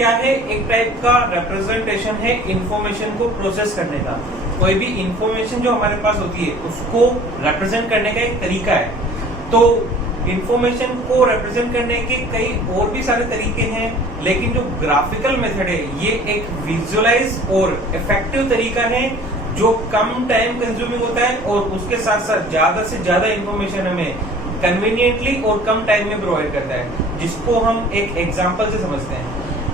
क्या है, एक टाइप का रिप्रेजेंटेशन है इंफॉर्मेशन को प्रोसेस करने का। कोई भी इंफॉर्मेशन जो हमारे पास होती है उसको रिप्रेजेंट करने का एक तरीका है। तो इंफॉर्मेशन को रिप्रेजेंट करने के कई और भी सारे तरीके हैं, लेकिन जो ग्राफिकल मेथड है ये एक विजुअलाइज और इफेक्टिव तरीका है जो कम टाइम कंज्यूमिंग होता है और उसके साथ साथ ज्यादा से ज्यादा इंफॉर्मेशन हमें कन्वीनियंटली और कम टाइम में प्रोवाइड करता है, जिसको हम एक एग्जांपल से समझते हैं।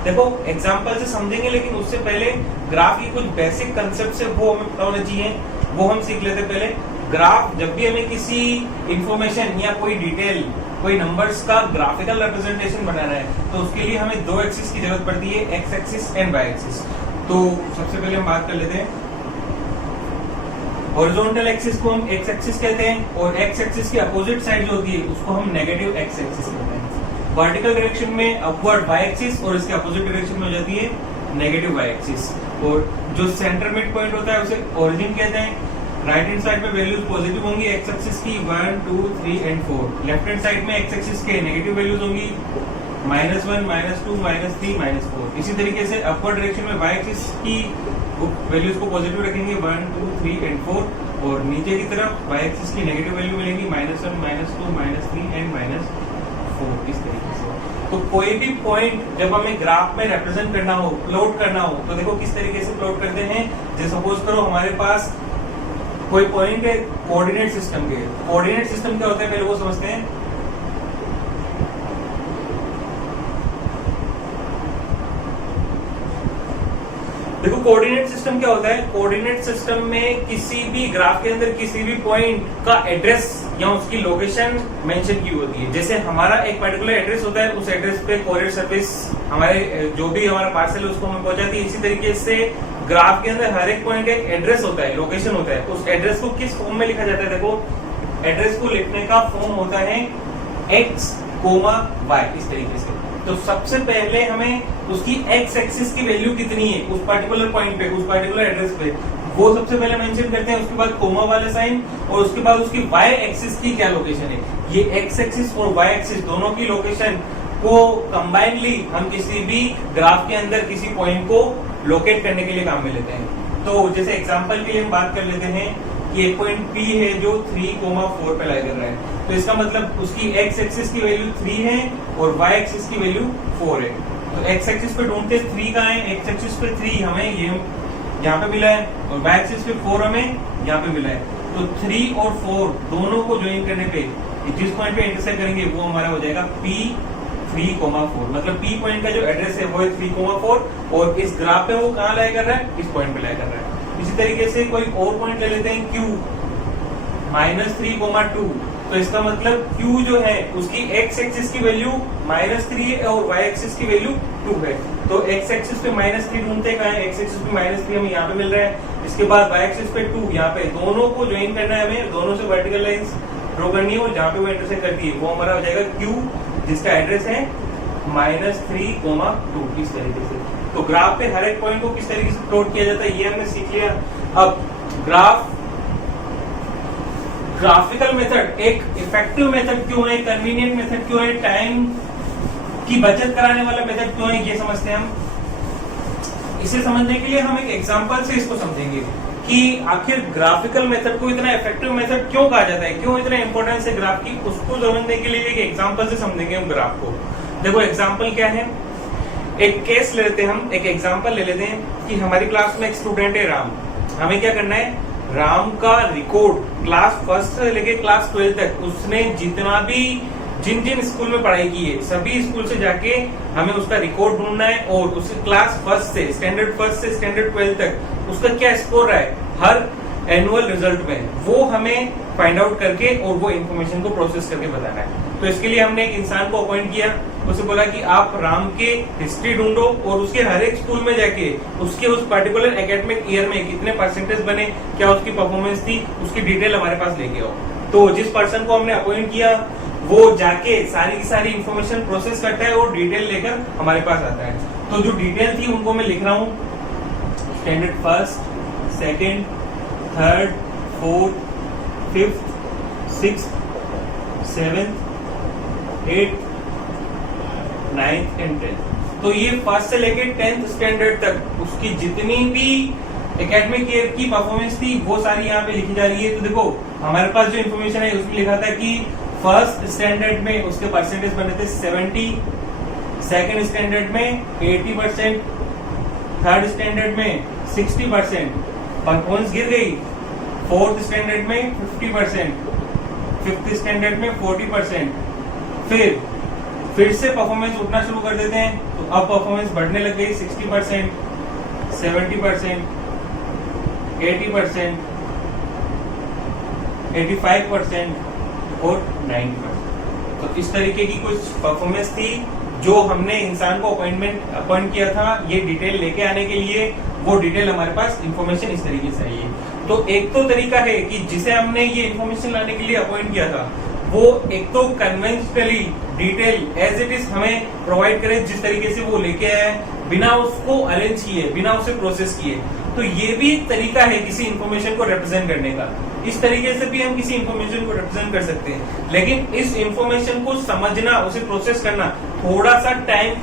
देखो एग्जांपल से समझेंगे, लेकिन उससे पहले ग्राफ की कुछ बेसिक कंसेप्ट है वो हमें पता होना चाहिए, वो हम सीख लेते हैं। पहले ग्राफ, जब भी हमें किसी इंफॉर्मेशन या कोई डिटेल, कोई नंबर्स का ग्राफिकल रिप्रेजेंटेशन बनाना है तो उसके लिए हमें दो एक्सिस की जरूरत पड़ती है, X axis and Y axis. तो सबसे पहले हम बात कर लेते हैं हॉरिजॉन्टल एक्सिस को हम एक्स एक्सिस कहते हैं और एक्स एक्सिस की अपोजिट साइड जो होती है उसको हम नेगेटिव एक्स एक्सिस कहते हैं। वर्टिकल डायरेक्शन में अपवर्ड वाई एक्सिस और इसके अपोजिट डायरेक्शन में हो जाती है नेगेटिव वाई एक्सिस। और जो सेंटर मिड पॉइंट होता है उसे ओरिजिन कहते हैं। राइट हैंड साइड में वैल्यूज पॉजिटिव होंगी एक्स एक्सिस की 1, 2, 3 एंड 4। लेफ्ट हैंड साइड में एक्स एक्सिस के नेगेटिव वैल्यूज होंगी -1, -2, -3, -4। इसी तरीके से अपवर्ड डायरेक्शन में वाई एक्सिस की वैल्यूज को पॉजिटिव रखेंगे 1, 2, 3 एंड 4 और नीचे की तरफ वाई एक्सिस की नेगेटिव वैल्यू मिलेंगी -1, -2, -3 एंड -4। इस तरीके से तो कोई भी पॉइंट जब हमें ग्राफ में रिप्रेजेंट करना हो, प्लॉट करना हो, तो देखो किस तरीके से प्लॉट करते हैं। जैसे सपोज करो हमारे पास कोई पॉइंट है कोऑर्डिनेट सिस्टम के। कोऑर्डिनेट सिस्टम क्या होता है पहले वो समझते हैं। देखो कोऑर्डिनेट सिस्टम क्या होता है। कोऑर्डिनेट सिस्टम में किसी भी ग्राफ के अंदर किसी भी पॉइंट का एड्रेस या उसकी लोकेशन मेंशन की होती है। जैसे हमारा एक पर्टिकुलर एड्रेस होता है, उस एड्रेस पे कोरियर सर्विस हमारे जो भी हमारा पार्सल है उसको हमें पहुंचाती है। इसी तरीके से ग्राफ के अंदर हर एक पॉइंट का एक एड्रेस होता है, लोकेशन होता है। उस एड्रेस को किस फॉर्म में लिखा जाता है, देखो एड्रेस को लिखने का फॉर्म होता है x, y। इस तरीके से तो सबसे पहले हमें उसकी एक्स एक्सिस की वैल्यू कितनी है उस पर्टिकुलर पॉइंट पे, उस पर्टिकुलर एड्रेस पे, वो सबसे पहले मेंशन करते हैं। उसके बाद कोमा वाला साइन और उसके बाद उसकी वाई एक्सिस की क्या लोकेशन है। ये एक्स एक्सिस और वाई एक्सिस दोनों की लोकेशन को कंबाइनली हम किसी भी ग्राफ के अंदर किसी पॉइंट को लोकेट करने के लिए काम में लेते हैं। तो जैसे एग्जांपल के लिए हम बात कर लेते हैं कि एक पॉइंट P है जो 3,4 पे लाई कर रहा है, तो इसका मतलब उसकी x एक्सिस की वैल्यू 3 है और y एक्सिस की वैल्यू 4 है। तो x एक्सिस पे ढूंढते 3 कहाँ है, x एक्सिस पे 3 हमें ये यहाँ पे मिला है और y एक्सिस पे 4 हमें यहाँ पे मिला है। तो 3 और 4 दोनों को ज्वाइन करने पे जिस पॉइंट पे इंटरसेक्ट करेंगे वो हमारा हो जाएगा P 3,4। मतलब P पॉइंट का जो एड्रेस है वो है 3,4 और इस ग्राफ पे वो कहाँ लाई कर रहा है, इस पॉइंट पे लाई कर रहा है। इसी तरीके से कोई और पॉइंट ले लेते हैं Q -3,2। तो इसका मतलब Q जो है उसकी x एक्सिस की वैल्यू -3 है और y एक्सिस की वैल्यू 2 है। तो x एक्सिस पे -3 ढूंढते हैं, x एक्सिस पे -3 हमें यहाँ पे मिल रहा है। इसके बाद y एक्सिस पे 2, यहाँ पे दोनों को ज्वाइन करना है हमें, दोनों से वर्टिकल लाइंस ड्रॉ करनी है और जहाँ पे वो इंटरसेक्ट करती है वो हमारा हो जाएगा Q, जिसका एड्रेस है -3,2। इस तरीके से तो ग्राफ पे हर एक पॉइंट को किस तरीके से प्लॉट किया जाता है ये हमने सीख लिया। अब ग्राफिकल मेथड एक इफेक्टिव मेथड क्यों है, कन्वीनियंट मेथड क्यों है, टाइम की बचत कराने वाला मेथड क्यों है, ये समझते हैं हम। इसे समझने के लिए हम एक एग्जांपल से इसको समझेंगे कि आखिर ग्राफिकल मेथड को इतना इफेक्टिव मेथड क्यों कहा जाता है, क्यों इतना इंपॉर्टेंस है ग्राफ की, उसको समझने के लिए एक एग्जांपल से समझेंगे हम ग्राफ को। देखो एग्जांपल क्या है, एक केस ले लेते हैं हम, एक एग्जांपल ले लेते हैं कि हमारी क्लास में एक स्टूडेंट है राम। हमें क्या करना है, राम का रिकॉर्ड क्लास फर्स्ट से लेके क्लास 12 तक उसने जितना भी जिन स्कूल में पढ़ाई की है सभी स्कूल से जाके हमें उसका रिकॉर्ड ढूंढना है और उसके क्लास फर्स्ट से स्टैंडर्ड 12 तक उसका क्या स्कोर रहा है हर एनुअल रिजल्ट में, वो हमें फाइंड आउट करके और वो इन्फॉर्मेशन को प्रोसेस करके बताना है। तो इसके लिए हमने एक इंसान को अपॉइंट किया, उसे बोला कि आप राम के हिस्ट्री ढूंढो और उसके हर एक स्कूल में जाके उसके उस पर्टिकुलर एकेडमिक ईयर में कितने परसेंटेज बने, क्या उसकी परफॉर्मेंस थी, उसकी डिटेल हमारे पास लेके आओ। तो जिस पर्सन को हमने अपॉइंट किया वो जाके सारी की सारी इंफॉर्मेशन प्रोसेस करता है और डिटेल लेकर हमारे पास आता है। तो जो डिटेल थी उनको मैं लिख रहा हूँ, standard 1st, 2nd, 3rd, 4th, 5th, 6th, 7th, 8th, 9th and 10th। तो ये फर्स्ट से लेके 10th स्टैंडर्ड तक उसकी जितनी भी एकेडमिक ईयर की परफॉर्मेंस थी वो सारी यहाँ पे लिखी जा रही है। तो देखो हमारे पास जो इन्फॉर्मेशन है उसमें लिखा था कि फर्स्ट स्टैंडर्ड में उसके परसेंटेज बने थे 70, सेकंड स्टैंडर्ड में 80%, थर्ड स्टैंडर्ड में 60%, परफॉर्मेंस गिर गई, फोर्थ स्टैंडर्ड में 50%, फिफ्थ स्टैंडर्ड में 40%, फिर से परफॉर्मेंस उठना शुरू कर देते हैं। तो अब परफॉर्मेंस बढ़ने लग गई 60%, 70%, 80%, 85% और 90%। तो इस तरीके की कुछ परफॉर्मेंस थी जो हमने इंसान को अपॉइंट किया था ये डिटेल लेके आने के लिए। वो डिटेल हमारे पास इंफॉर्मेशन इस तरीके से आई है। तो एक तो तरीका है कि जिसे हमने ये इंफॉर्मेशन लाने के लिए अपॉइंट किया था वो एक तो conventionally detail as it is हमें प्रोवाइड करे, जिस तरीके से वो लेके आया है, बिना उसको अरेंज किए, बिना उसे प्रोसेस किए। तो ये भी एक तरीका है किसी इंफॉर्मेशन को रिप्रेजेंट करने का। इस तरीके से भी हम किसी इंफॉर्मेशन को रिप्रेजेंट कर सकते हैं, लेकिन इस इंफॉर्मेशन को समझना, उसे प्रोसेस करना थोड़ा सा टाइम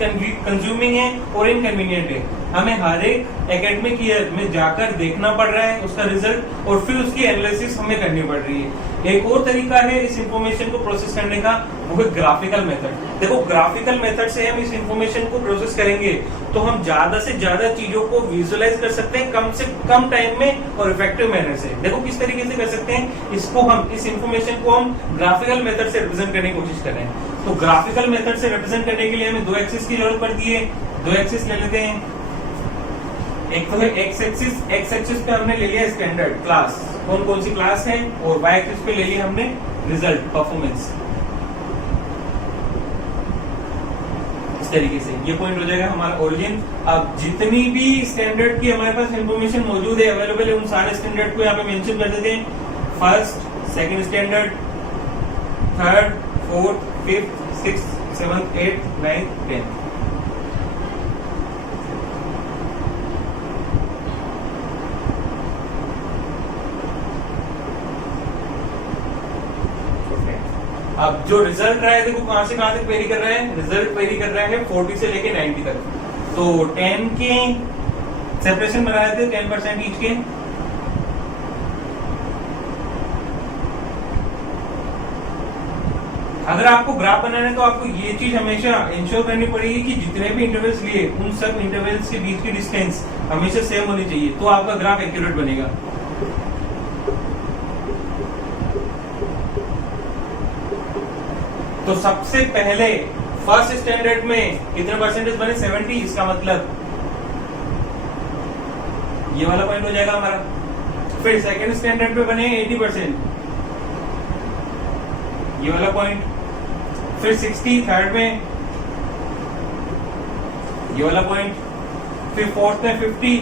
कंज्यूमिंग है और इनकन्वीनियंट है। हमें हर एक एकेडमिक ईयर में जाकर देखना पड़ रहा है उसका रिजल्ट और फिर उसकी एनालिसिस हमें करनी पड़ रही है। एक और तरीका है इस इंफॉर्मेशन को प्रोसेस करने का, वो है ग्राफिकल मेथड। देखो ग्राफिकल मेथड से हम इस इंफॉर्मेशन को प्रोसेस करेंगे तो हम ज्यादा से ज्यादा चीजों को विजुअलाइज कर सकते हैं कम से कम टाइम में और इफेक्टिव मैनर से। देखो किस तरीके से कर सकते हैं इसको, हम इस इंफॉर्मेशन को हम ग्राफिकल मेथड से रिप्रेजेंट करने की कोशिश कर रहे हैं। तो ग्राफिकल मेथड से रिप्रेजेंट करने के लिए हमें दो एक्सिस की जरूरत पड़ती है। दो एक्सिस ले लेते हैं। एक तो है एक्स एक्सिस पे हमने ले लिया स्टैंडर्ड क्लास, कौन कौन सी क्लास है, और वाई एक्सिस पे ले लिया हमने रिजल्ट परफॉर्मेंस। इस तरीके से ये पॉइंट हो जाएगा हमारा ओरिजिन। अब जितनी भी स्टैंडर्ड की हमारे पास इंफॉर्मेशन मौजूद है, अवेलेबल है, उन सारे स्टैंडर्ड को यहाँ पे मेंशन कर देते हैं। First, second standard, third, fourth, fifth, sixth, seventh, eighth, ninth, tenth. अब जो रिजल्ट रहा है देखो कहां से कहां तक वेरी कर रहा है, रिजल्ट वेरी कर रहा है 40 से लेके 90 तक। तो 10 के सेपरेशन बनाए थे 10% ईच के। अगर आपको ग्राफ बनाना है तो आपको ये चीज हमेशा इंश्योर करनी पड़ेगी कि जितने भी इंटरवल्स लिए उन सब इंटरवल्स के बीच की डिस्टेंस हमेशा सेम होनी चाहिए, तो आपका ग्राफ एक्यूरेट बनेगा। तो सबसे पहले फर्स्ट स्टैंडर्ड में कितने परसेंटेज बने, 70। इसका मतलब ये वाला पॉइंट हो जाएगा हमारा। फिर सेकंड स्टैंडर्ड में बने 80%, ये वाला पॉइंट। फिर 60 थर्ड में, ये वाला पॉइंट। फिर फोर्थ में 50,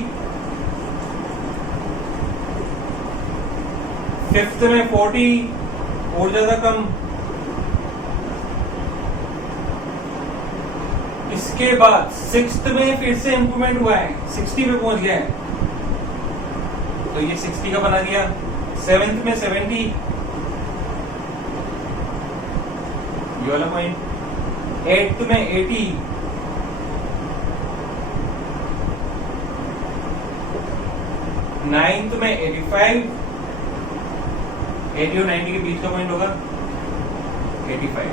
फिफ्थ में 40 और ज्यादा कम। इसके बाद सिक्स्थ में फिर से इंप्रूवमेंट हुआ है, 60 पे पहुंच गया है, तो ये 60 का बना दिया। सेवेंथ में 70, ये वाला पॉइंट। एट्थ में 80, नाइन्थ में 85, 80 और 90 के बीच का पॉइंट होगा 85,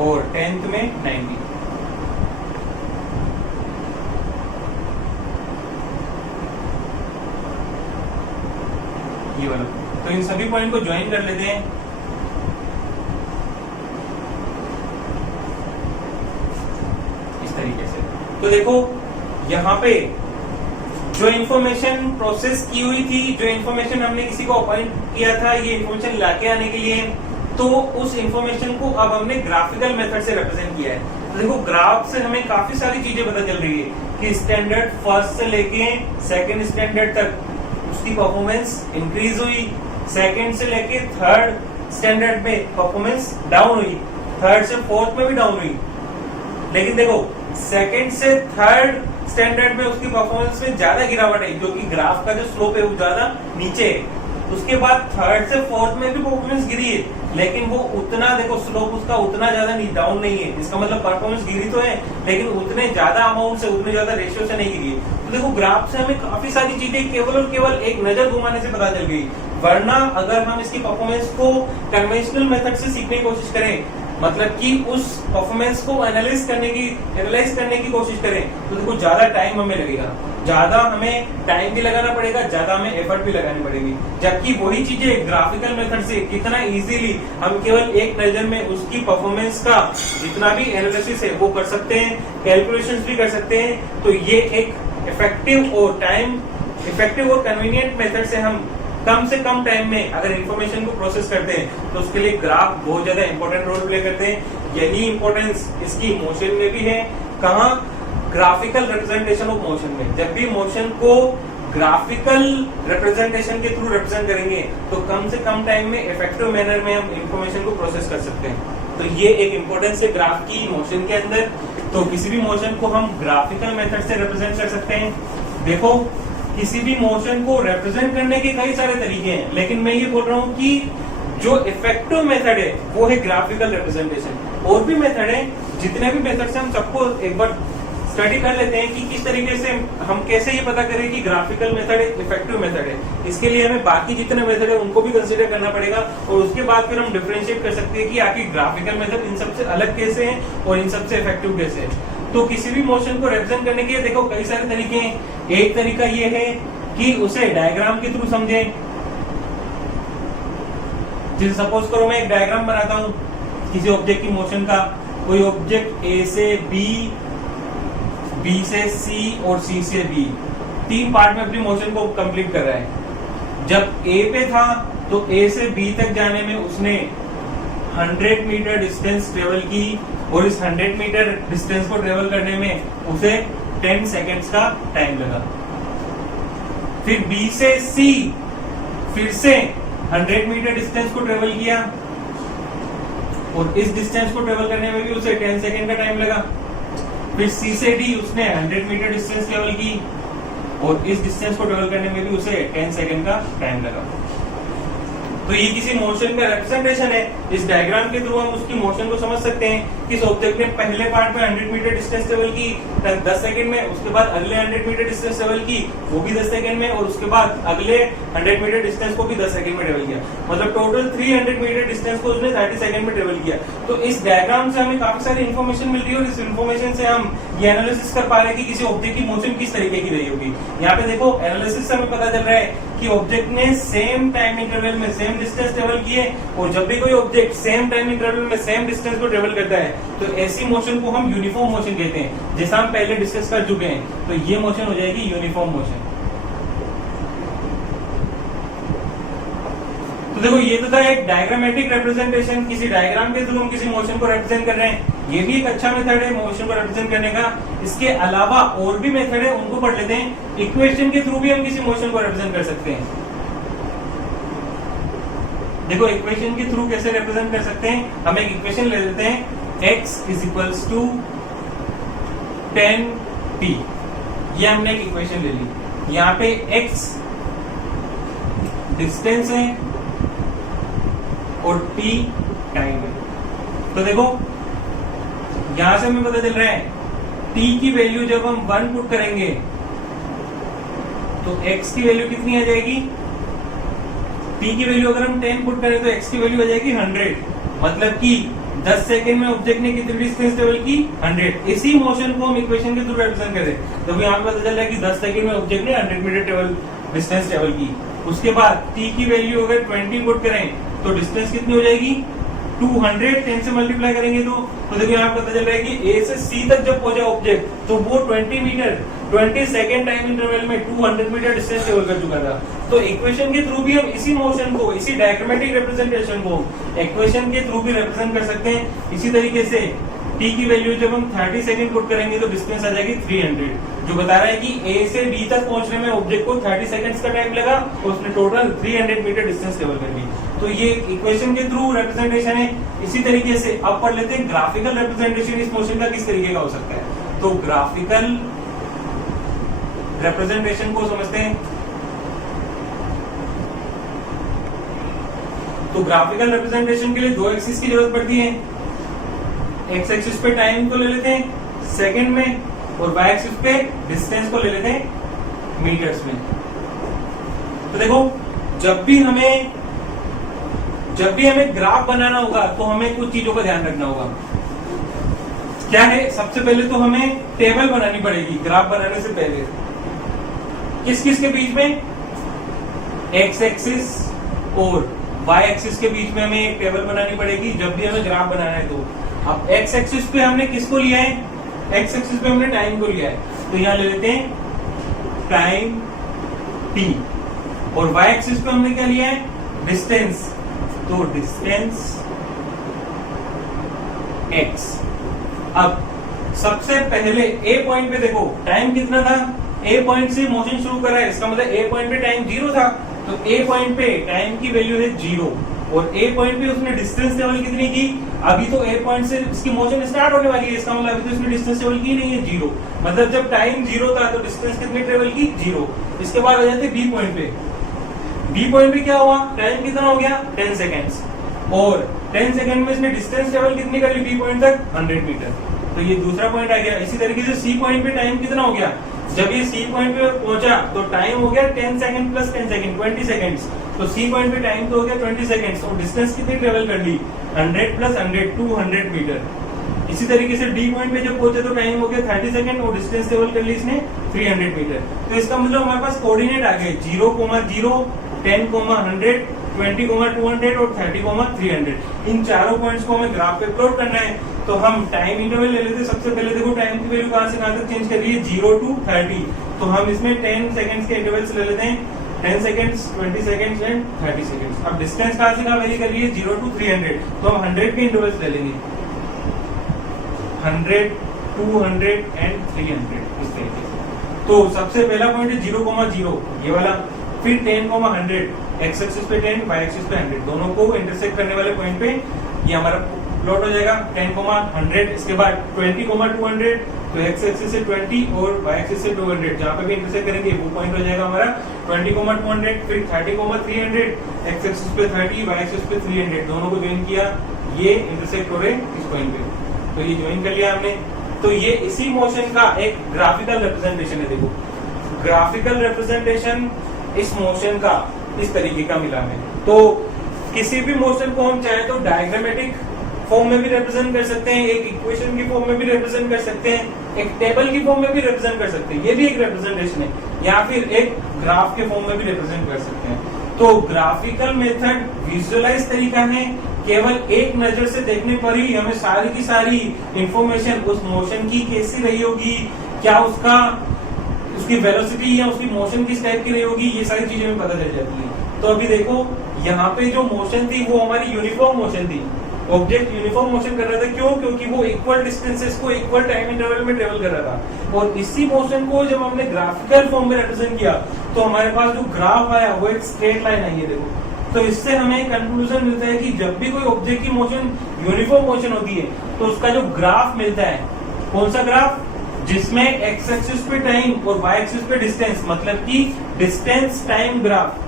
और 10th में 90। ये वाला। तो इन सभी पॉइंट को ज्वाइन कर लेते हैं। इस तरीके से तो देखो यहाँ पे जो इंफॉर्मेशन प्रोसेस की हुई थी, जो इंफॉर्मेशन हमने किसी को अपॉइंट किया था ये इंफॉर्मेशन लाके आने के लिए, तो उस इंफॉर्मेशन को अब हमने ग्राफिकल मेथड से रिप्रेजेंट किया है। तो देखो ग्राफ से हमें काफी सारी चीजें पता चल रही है कि स्टैंडर्ड फर्स्ट से लेके सेकंड स्टैंडर्ड तक उसकी परफॉर्मेंस इंक्रीज हुई, सेकंड से लेके थर्ड स्टैंडर्ड में परफॉर्मेंस डाउन हुई, थर्ड से फोर्थ में भी डाउन हुई। लेकिन देखो सेकंड से थर्ड स्टैंडर्ड में उसकी परफॉर्मेंस में ज्यादा गिरावट है, क्योंकि ग्राफ का जो स्लोप है वो ज्यादा नीचे है। उसके बाद थर्ड से फोर्थ में भी परफॉर्मेंस गिरी है, लेकिन वो उतना देखो स्लोप उसका उतना ज्यादा डाउन नहीं है, इसका मतलब परफॉर्मेंस गिरी तो है लेकिन उतने ज्यादा अमाउंट से, उतने ज्यादा रेशियो से नहीं गिरी है। तो देखो ग्राफ से हमें काफी सारी चीजें केवल और केवल एक नजर घुमाने से पता चल गई, वरना अगर हम इसकी परफॉर्मेंस को कन्वेंशनल मेथड से सीखने की कोशिश करें, मतलब कि उस परफॉर्मेंस को एनालाइज करने की कोशिश करें, तो देखो ज्यादा टाइम हमें लगेगा, ज्यादा हमें टाइम भी लगाना पड़ेगा, ज्यादा हमें एफर्ट भी लगानी पड़ेगी। जबकि वही चीजें ग्राफिकल मेथड से कितना इजीली हम केवल एक नजर में उसकी परफॉर्मेंस का जितना भी एनालिसिस है वो कर सकते हैं, कैलकुलेशंस भी कर सकते हैं। तो ये एक इफेक्टिव और कन्वीनियंट मेथड से हम कम से कम टाइम में अगर इंफॉर्मेशन को प्रोसेस करते हैं तो उसके लिए ग्राफ बहुत ज्यादा इंपॉर्टेंट रोल प्ले करते हैं। यही इंपॉर्टेंस इसकी मोशन में भी है। कहाँ? ग्राफिकल रिप्रेजेंटेशन ऑफ मोशन में। जब भी मोशन को ग्राफिकल रिप्रेजेंटेशन के थ्रू रिप्रेजेंट करेंगे तो कम से कम टाइम में इफेक्टिव मैनर में हम इंफॉर्मेशन को प्रोसेस कर सकते हैं। तो ये एक इंपॉर्टेंस है ग्राफ की मोशन के अंदर। तो किसी भी मोशन को हम ग्राफिकल मेथड से रिप्रेजेंट कर सकते हैं। देखो किसी भी मोशन को रिप्रेजेंट करने के कई सारे तरीके हैं, लेकिन मैं ये बोल रहा हूँ कि जो इफेक्टिव मेथड है वो है ग्राफिकल रिप्रेजेंटेशन। और भी मेथड है, जितने भी मेथड से हम सबको एक बार स्टडी कर लेते हैं कि किस तरीके से हम कैसे ये पता करें कि ग्राफिकल मेथड इफेक्टिव मेथड है। इसके लिए हमें बाकी जितने मेथड है उनको भी कंसीडर करना पड़ेगा और उसके बाद फिर हम डिफरेंशिएट कर सकते हैं कि आखिर ग्राफिकल मेथड इन सबसे अलग कैसे है और इन सबसे इफेक्टिव कैसे है। तो किसी भी मोशन को रिप्रेजेंट करने के देखो कई सारे तरीके हैं। एक तरीका ये है कि उसे डायग्राम के थ्रू समझें। जैसे सपोज करो मैं एक डायग्राम बनाता हूं किसी ऑब्जेक्ट की मोशन का। कोई ऑब्जेक्ट ए से बी, बी से सी और सी से बी, 3 पार्ट में अपनी मोशन को कंप्लीट कर रहा है। जब ए पे था तो ए से बी तक जाने में उसने 100 मीटर डिस्टेंस ट्रेवल की और इस 100 मीटर डिस्टेंस को ट्रेवल करने में उसे 10 सेकेंड्स का टाइम लगा। फिर बी से सी फिर से 100 मीटर डिस्टेंस को ट्रेवल किया और इस डिस्टेंस को ट्रेवल करने में भी उसे 10 सेकेंड का टाइम लगा। फिर सी से डी उसने 100 मीटर डिस्टेंस ट्रेवल की और इस डिस्टेंस को ट्रेवल करने में भी उसे 10 सेकेंड का टाइम लगा। तो ये किसी मोशन का रिप्रेजेंटेशन है। इस डायग्राम के थ्रू हम उसकी मोशन को समझ सकते हैं। किस ऑब्जेक्ट ने पहले पार्ट में 100 मीटर डिस्टेंस ट्रेवल की 10 सेकंड में, उसके बाद अगले 100 मीटर डिस्टेंस ट्रेवल की वो भी 10 सेकंड में, और उसके बाद अगले 100 मीटर डिस्टेंस को भी 10 सेकंड में ट्रेवल किया। मतलब टोटल 300 मीटर डिस्टेंस को उसने 30 सेकंड में ट्रेवल किया। तो इस डायग्राम से हमें काफी सारी इन्फॉर्मेशन मिल रही है और इस इन्फॉर्मेशन से हम ये एनालिसिस कर पा रहे हैं कि किसी ऑब्जेक्ट की मोशन किस तरीके की रही होगी। यहाँ पे देखो एनालिसिस से हमें पता चल रहा है कि ऑब्जेक्ट ने सेम टाइम इंटरवल में सेम डिस्टेंस ट्रेवल किए, और जब भी कोई ऑब्जेक्ट सेम टाइम इंटरवल में सेम डिस्टेंस को ट्रेवल करता है तो ऐसी मोशन को हम यूनिफॉर्म मोशन कहते हैं, जैसा हम पहले डिस्कस कर चुके हैं। तो ये मोशन हो जाएगी यूनिफॉर्म मोशन। तो देखो ये तो था एक डायग्रामेटिक रिप्रेजेंटेशन, किसी डायग्राम के थ्रू हम किसी मोशन को रिप्रेजेंट कर रहे हैं। ये भी एक अच्छा मेथड है मोशन को रिप्रेजेंट करने का। इसके अलावा और भी मेथड है, उनको पढ़ लेते हैं। इक्वेशन के थ्रू भी हम किसी मोशन को रिप्रेजेंट कर सकते हैं। देखो इक्वेशन के थ्रू कैसे रिप्रेजेंट कर सकते हैं। हम एक इक्वेशन ले लेते हैं, x is equals to 10t। ये हमने एक इक्वेशन ले ली। यहाँ पे x डिस्टेंस है और t टाइम है। तो देखो यहां से हमें पता चल रहा है t की वैल्यू जब हम 1 पुट करेंगे तो x की वैल्यू कितनी आ जाएगी। t की वैल्यू अगर हम 10 पुट करें तो x की वैल्यू आ जाएगी 100। मतलब कि 10 सेकंड में ऑब्जेक्ट ने कितनी डिस्टेंस ट्रेवल की 100। इसी मोशन को हम इक्वेशन के थ्रू रिप्रेजेंट करें तो यहाँ पे पता चल रहा है कि 10 सेकंड में ऑब्जेक्ट ने 100 मीटर डिस्टेंस ट्रेवल की। उसके बाद t की वैल्यू अगर 20 पुट करें तो डिस्टेंस कितनी हो जाएगी 200। 10 से मल्टीप्लाई करेंगे तो देखिए यहाँ पता चल रहा है कि A से C तक जब पहुंचा ऑब्जेक्ट तो वो 20 सेकेंड टाइम इंटरवल में 200 मीटर डिस्टेंस ट्रेवल कर चुका था। तो इक्वेशन के थ्रू भी हम इसी मोशन को, इसी डायग्रामेटिक रिप्रेजेंटेशन को इक्वेशन के थ्रू भी रिप्रेजेंट कर सकते हैं। इसी तरीके से t की वैल्यू जब हम 30 सेकंड पुट करेंगे तो डिस्टेंस आ जाएगी 300, जो बता रहा है कि A से B तक पहुंचने में ऑब्जेक्ट को 30 सेकंड्स का टाइम लगा और उसने टोटल 300 मीटर डिस्टेंस ट्रेवल कर ली। तो ये इक्वेशन के थ्रू रिप्रेजेंटेशन है। इसी तरीके से अब पढ़ लेते हैं ग्राफिकल रिप्रेजेंटेशन इस मोशन का किस तरीके का हो सकता है। तो ग्राफिकल रिप्रेजेंटेशन को समझते हैं। तो ग्राफिकल रिप्रेजेंटेशन के लिए दो एक्सिस की जरूरत पड़ती है। एक्स एक्सिस पे टाइम को ले लेते हैं सेकंड में, और वाई एक्सिस पे डिस्टेंस को ले लेते हैं मीटर्स में। तो देखो जब भी हमें ग्राफ बनाना होगा तो हमें कुछ चीजों का ध्यान रखना होगा। क्या है, सबसे पहले तो हमें टेबल बनानी पड़ेगी ग्राफ बनाने से पहले। किस किस के बीच में, एक्स एक्सिस और वाई एक्सिस के बीच में हमें एक टेबल बनानी पड़ेगी जब भी हमें ग्राफ बनाना है। तो अब एक्स एक्सिस पे हमने किसको लिया है, एक्स एक्सिस पे हमने टाइम को लिया है, तो यहां ले लेते हैं टाइम t, और वाई एक्सिस पे हमने क्या लिया है, डिस्टेंस, तो डिस्टेंस x। अब सबसे पहले ए पॉइंट पे देखो टाइम कितना था, ए पॉइंट से मोशन शुरू करा है, इसका मतलब ए पॉइंट पे टाइम 0 था, तो ए पॉइंट पे टाइम की वैल्यू है 0, और ए पॉइंट पे उसने डिस्टेंस लेवल कितनी की, अभी तो ए पॉइंट से इसकी मोशन स्टार्ट होने वाली है, इसका मतलब अभी तो इसने डिस्टेंस लेवल की नहीं है 0, मतलब जब टाइम 0 था तो डिस्टेंस कितनी ट्रेवल की 0। इसके बाद आ जाते बी पॉइंट पे, बी पॉइंट पे क्या हुआ, टाइम कितना हो गया 10 सेकेंड्स, और 10 सेकंड में इसने डिस्टेंस ट्रेवल कितनी कर ली बी पॉइंट तक 100 मीटर, तो ये दूसरा पॉइंट आ गया। इसी तरीके से सी पॉइंट पे टाइम कितना हो गया, जब ये सी पॉइंट पे पहुंचा तो टाइम हो गया 10 सेकंड प्लस 10 सेकंड 20 सेकंड्स, तो सी पॉइंट पे टाइम तो हो गया 20 सेकंड्स, और डिस्टेंस कितनी ट्रेवल कर ली 100 प्लस 100 200 मीटर। इसी तरीके से डी पॉइंट पे जब पहुंचे तो टाइम हो गया 30 सेकंड और डिस्टेंस ट्रेवल कर ली इसने 300 मीटर। तो इसका मतलब हमारे पास कोऑर्डिनेट आ गए 0,0 10, 100 20, 200 और 30, 300। इन चारों पॉइंट्स को हमें ग्राफ पे प्लॉट करना है, तो हम टाइम इंटरवल ले लेते हैं। सबसे पहले देखो टाइम की वैल्यू कहां से कहां तक चेंज करिए, 0 to 30, तो हम इसमें 10 सेकंड्स के इंटरवल्स ले लेते हैं, 10 सेकंड्स 20 सेकंड्स एंड 30 सेकंड्स। अब डिस्टेंस कहां से कहां वेरी कर रही है, 0 to 300, तो हम 100 के इंटरवल्स ले लेंगे, 100 200 एंड 300 इस तरीके से। तो सबसे पहला पॉइंट है 0,0 ये वाला, फिर 10, 100 एक्स एक्सिस पे 10 वाई एक्सिस पे 100, दोनों को इंटरसेक्ट करने वाले पॉइंट पे ये हमारा प्लॉट हो जाएगा 10, 100। इसके बाद 20, 200, तो एक्स एक्सिस से 20 और वाई एक्सिस से 200, जहां पे भी इंटरसेक्ट करेंगे वो पॉइंट हो जाएगा हमारा 20, 200। फिर 30, 300 एक्स एक्सिस पे 30 वाई एक्सिस पे 300, दोनों को ज्वाइन किया, ये इंटरसेक्ट हो रहे इस पॉइंट पे, तो ये ज्वाइन कर लिया हमने। तो ये इसी मोशन का एक ग्राफिकल रिप्रेजेंटेशन है। देखो ग्राफिकल रिप्रेजेंटेशन इस मोशन का इस तरीके का मिला है। तो किसी भी मोशन को हम चाहे तो डायग्रामेटिक फॉर्म में भी रिप्रेजेंट कर सकते हैं, एक इक्वेशन की फॉर्म में भी रिप्रेजेंट कर सकते हैं, एक टेबल की फॉर्म में भी रिप्रेजेंट कर सकते हैं, ये भी एक रिप्रेजेंटेशन है, या फिर एक ग्राफ के फॉर्म में भी रिप्रेजेंट कर सकते हैं। तो ग्राफिकल मेथड विजुअलाइज तरीका है, केवल एक नजर से देखने पर ही हमें सारी की सारी इंफॉर्मेशन उस मोशन की कैसी रही होगी, क्या उसकी वेलोसिटी या उसकी मोशन किस टाइप की रही होगी, ये सारी चीजें हमें पता चल जाती है। तो अभी देखो यहाँ पे जो मोशन थी वो हमारी यूनिफॉर्म मोशन थी, ऑब्जेक्ट यूनिफॉर्म मोशन कर रहा था, क्यों, क्योंकि वो इक्वल डिस्टेंसेस को इक्वल टाइम इंटरवल में ट्रेवल कर रहा था। और इसी मोशन को जब हमने ग्राफिकल फॉर्म में रिप्रेजेंट किया तो हमारे पास जो ग्राफ आया वो एक स्ट्रेट लाइन आई है। देखो, तो इससे हमें कंक्लूजन मिलता है कि जब भी कोई ऑब्जेक्ट की मोशन यूनिफॉर्म मोशन होती है तो उसका जो ग्राफ मिलता है, कौन सा ग्राफ, जिसमें एक्स एक्सिस पे टाइम और वाई एक्सिस पे डिस्टेंस, मतलब कि डिस्टेंस टाइम ग्राफ,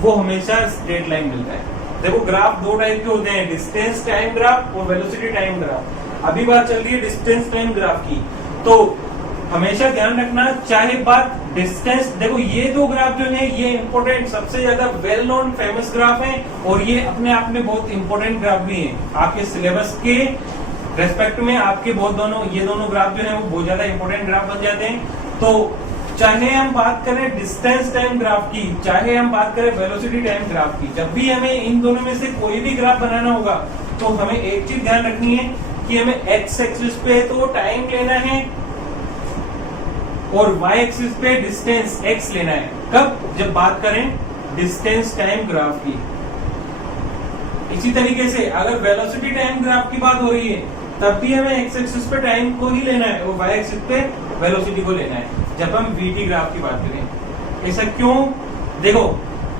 वो हमेशा स्ट्रेट लाइन मिलता है। देखो ग्राफ दो टाइप के होते हैं, डिस्टेंस टाइम ग्राफ और वेलोसिटी टाइम ग्राफ। अभी बात चल रही है डिस्टेंस टाइम ग्राफ की, तो हमेशा ध्यान रखना, चाहे बात डिस्टेंस, देखो ये दो ग्राफ जो है ये इंपॉर्टेंट, सबसे ज्यादा वेल नोन फेमस ग्राफ है, और ये अपने आप में बहुत इंपॉर्टेंट ग्राफ भी है। आपके सिलेबस के रेस्पेक्ट में आपके ये दोनों ग्राफ जो है वो बहुत ज्यादा इंपॉर्टेंट ग्राफ बन जाते हैं। तो चाहे हम बात करें डिस्टेंस टाइम ग्राफ की, चाहे हम बात करें वेलोसिटी टाइम ग्राफ की, जब भी हमें इन दोनों में से कोई भी ग्राफ बनाना होगा तो हमें एक चीज ध्यान रखनी है कि हमें एक्स एक्सिस पे तो टाइम लेना है और वाई एक्सिस पे डिस्टेंस एक्स लेना है। कब, जब बात करें डिस्टेंस टाइम ग्राफ की। इसी तरीके से अगर वेलोसिटी टाइम ग्राफ की बात हो रही है तब भी हमें एक्स एक्सिस पे टाइम को ही लेना है और वाई एक्सिस पे वेलोसिटी को लेना है, जब हम वीटी ग्राफ की बात करें। ऐसा क्यों, देखो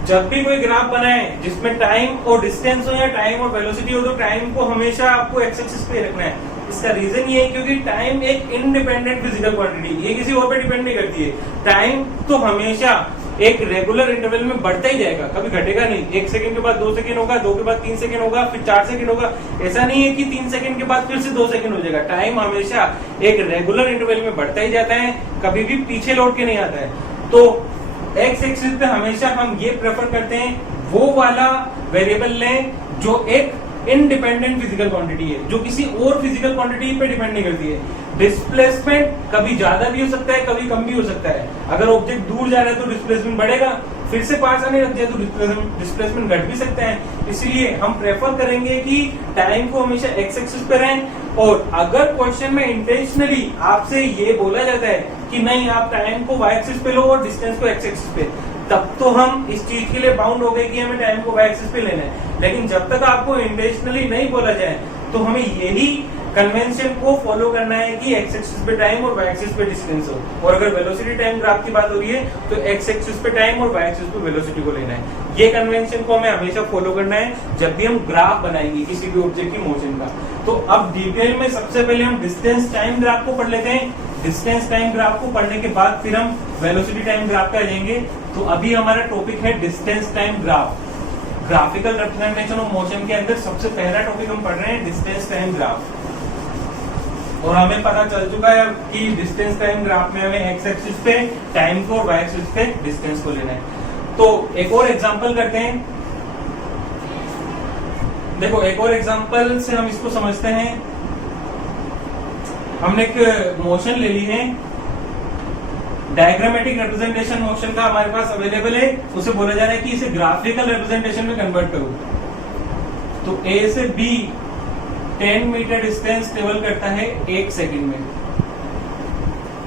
जब भी कोई ग्राफ बनाए जिसमें टाइम और डिस्टेंस हो या टाइम और वेलोसिटी हो, तो टाइम को हमेशा आपको एक्स एक्सिस पे रखना है। इसका रीजन ये है क्योंकि टाइम एक इंडिपेंडेंट फिजिकल क्वांटिटी, ये किसी और पे डिपेंड नहीं करती है। टाइम तो हमेशा एक रेगुलर इंटरवल में बढ़ता ही जाएगा, कभी घटेगा नहीं। 1 सेकंड के बाद 2 सेकंड होगा, 2 के बाद 3 सेकंड होगा, फिर 4 सेकंड होगा। ऐसा नहीं है कि 3 सेकंड के बाद फिर से 2 सेकंड हो जाएगा। टाइम हमेशा एक रेगुलर इंटरवल में बढ़ता ही जाता है, कभी भी पीछे लौट के नहीं आता है। तो एक्स एक्सिस पे हमेशा हम ये प्रेफर करते हैं वो वाला वेरिएबल लें जो एक इंडिपेंडेंट फिजिकल क्वांटिटी है, जो किसी और फिजिकल क्वांटिटी पे डिपेंड नहीं करती है। डिस्प्लेसमेंट कभी ज्यादा भी हो सकता है, कभी कम भी हो सकता है। अगर ऑब्जेक्ट दूर जा रहा है तो डिस्प्लेसमेंट बढ़ेगा, फिर से पास आने लग जाए तो डिस्प्लेसमेंट घट भी सकता है। इसलिए हम प्रेफर करेंगे कि टाइम को हमेशा एक्स एक्सिस पे रहें। और अगर क्वेश्चन में इंटेंशनली आपसे ये बोला जाता है कि नहीं आप टाइम को वाई एक्सिस पे लो और डिस्टेंस को एक्स एक्सिस पे, तब तो हम इस चीज के लिए बाउंड हो गए कि हमें टाइम को वाई एक्सिस पे लेना है। लेकिन जब तक आपको इंटेंशनली नहीं बोला जाए तो हमें यही कन्वेंशन को फॉलो करना है कि एक्स एक्सिस पे टाइम और वाई एक्सिस पे डिस्टेंस हो। और अगर वेलोसिटी टाइम ग्राफ की बात हो रही है तो एक्स एक्सिस पे टाइम और वाई एक्सिस पे वेलोसिटी को लेना है। ये कन्वेंशन को हमें हमेशा फॉलो करना है जब भी हम ग्राफ बनाएंगे किसी भी ऑब्जेक्ट की मोशन का। तो अब डिटेल में सबसे पहले हम डिस्टेंस टाइम ग्राफ को पढ़ लेते हैं। डिस्टेंस टाइम ग्राफ को पढ़ने के बाद फिर हम वेलोसिटी टाइम ग्राफ पे आ जाएंगे। तो अभी हमारा टॉपिक है distance time graph. Graphical representation of motion के अंदर सबसे पहला टॉपिक हम पढ़ रहे हैं डिस्टेंस टाइम ग्राफ। और हमें पता चल चुका है कि डिस्टेंस टाइम ग्राफ में हमें एक्स एक्सिस पे टाइम को और वाई एक्सिस पे डिस्टेंस को लेना है। तो एक और एग्जांपल करते हैं। देखो एक और एग्जांपल से हम इसको समझते हैं। हमने एक मोशन ले ली है, डायग्रामेटिक रिप्रेजेंटेशन मोशन का हमारे पास अवेलेबल है। उसे बोला जा रहा है कि इसे ग्राफिकल रिप्रेजेंटेशन में कन्वर्ट करो। तो ए से बी 10 मीटर डिस्टेंस ट्रेवल करता है 1 सेकंड में।